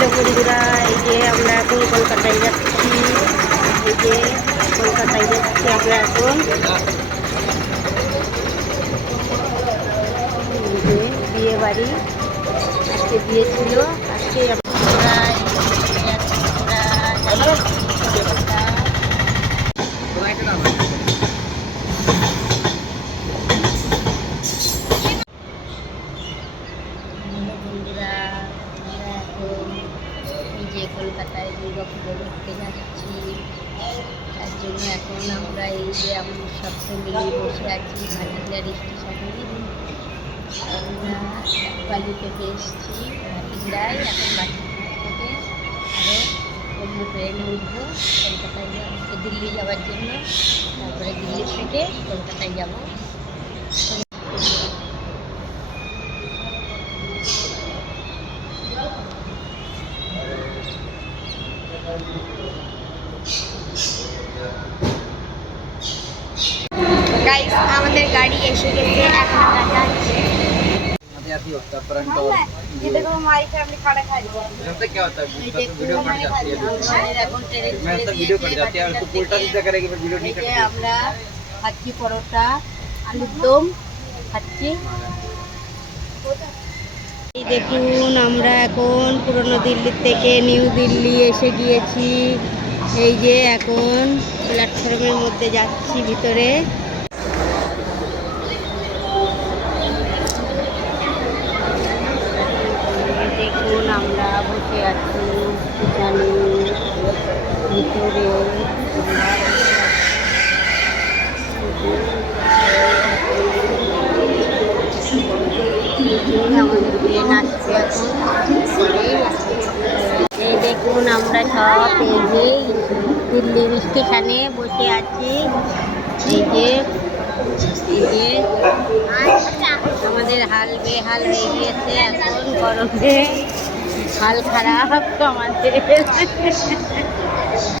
Hello বন্ধুরা, এই যে আমরা এখন কলকাতায় যাচ্ছি। এই যে কলকাতায় যাচ্ছি আমরা এখন। এই যে বিয়ে বাড়ি, আজকে বিয়ে ছিল। আজকে আমরা বন্ধুরা এখন এই যে কলকাতায় দুর্গা পুজো দেখতে যাচ্ছি। তার জন্য এখন আমরা এই যে আমাদের সবচেয়ে মিলিয়ে বসে আছি ভাটিন্ডার স্টেশনে। আমরা বালি থেকে এসেছি ভাটিন্ডায়, এখন ভাটিন্ডা থেকে আরও অন্য ট্রেনে উঠবো কলকাতায় যাবো, দিল্লি যাওয়ার জন্য। তারপরে দিল্লি থেকে কলকাতায় যাব। गाइस আমাদের गाड़ी এসে গেছে, এখন আমরা যাচ্ছি। आती होता है फ्रंट और ये देखो हमारी फैमिली खाना खा रही है। जब क्या होता है वीडियो कट जाती है। मैं तो वीडियो कट जाती है, तो उल्टा सीधा करेगी फिर वीडियो नहीं এই যে कटती। আমরা খাচ্ছি পরোটা, আলুর দম খাচ্ছি। এই দেখুন আমরা এখন পুরনো দিল্লি থেকে নিউ দিল্লি এসে গিয়েছি। এই যে এখন প্ল্যাটফর্মের মধ্যে যাচ্ছি ভিতরে। দেখুন আমরা বসে আছি স্টেশনে ভিতরে। আমাদের ট্রেন আসছে এখন। এই দেখুন আমরা সব এই যে দিল্লির স্টেশনে বসে আছি। এই যে আমাদের হাল বেহাল হয়ে গিয়েছে এখন গরমে, হাল খারাপ আমাদের।